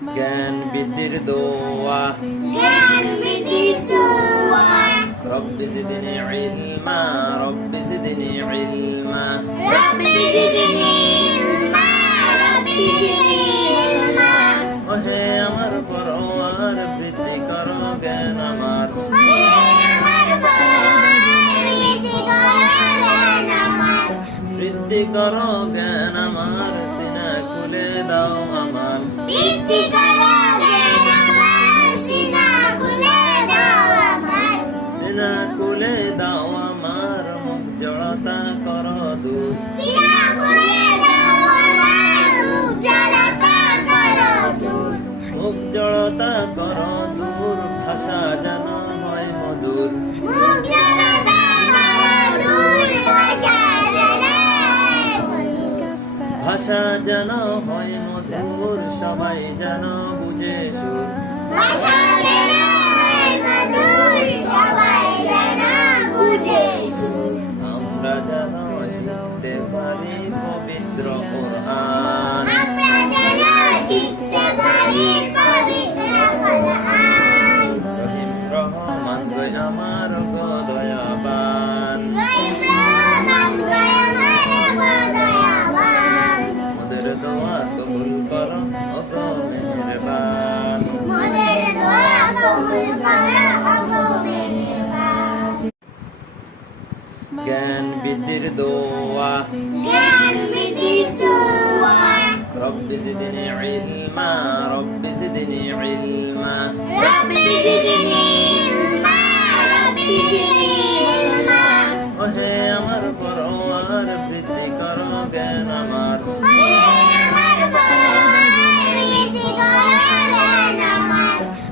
জ্ঞান বৃদ্ধির দোয়া রব্বি জিদনি ইলমা রব্বি জিদনি ইলমা ওহে আমার পরওয়ার বৃদ্ধি করো জ্ঞান আমার বৃদ্ধি করো জ্ঞান আমার সিনা খুলে দাও আমার সিনা খুলে দাও আমার মুখ জড়তা করো দূর মুখ জড়তা করো দূর ভাষা যেন হয় মধুর ভাষা যেন হয় মধুর সবাই যেন বুঝে সুর আমরা যেন শিখতে পারি পবিত্র কোরআন রহিম রহমান গয় আমার গো দয়াবান মোদের দোয়া কবুল করো ও গো মেহেরবান জ্ঞান বৃদ্ধির দোয়া রব্বি জিদনি ইলমা রব্বি জিদনি ইলমা ওহে আমার পরওয়ার বৃদ্ধি করো জ্ঞান আমার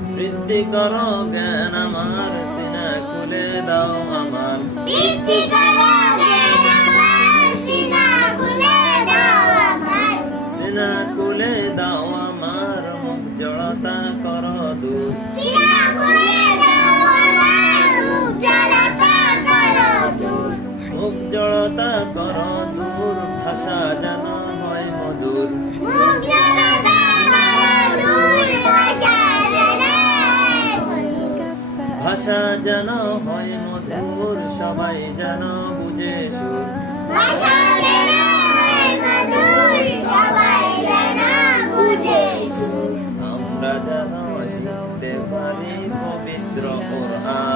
বৃদ্ধি করো জ্ঞান আমার সিনা খুলে দাও আমার সিনা খুলে দাও আমার মুখ জড়তা করো দূর মুখ জড়তা করো দূর ভাষা যেন হয় মধুর ভাষা যেন হয় মধুর সবাই যেন বুঝে সুর আমরা যেন শিখতে পারি পবিত্র কোরআন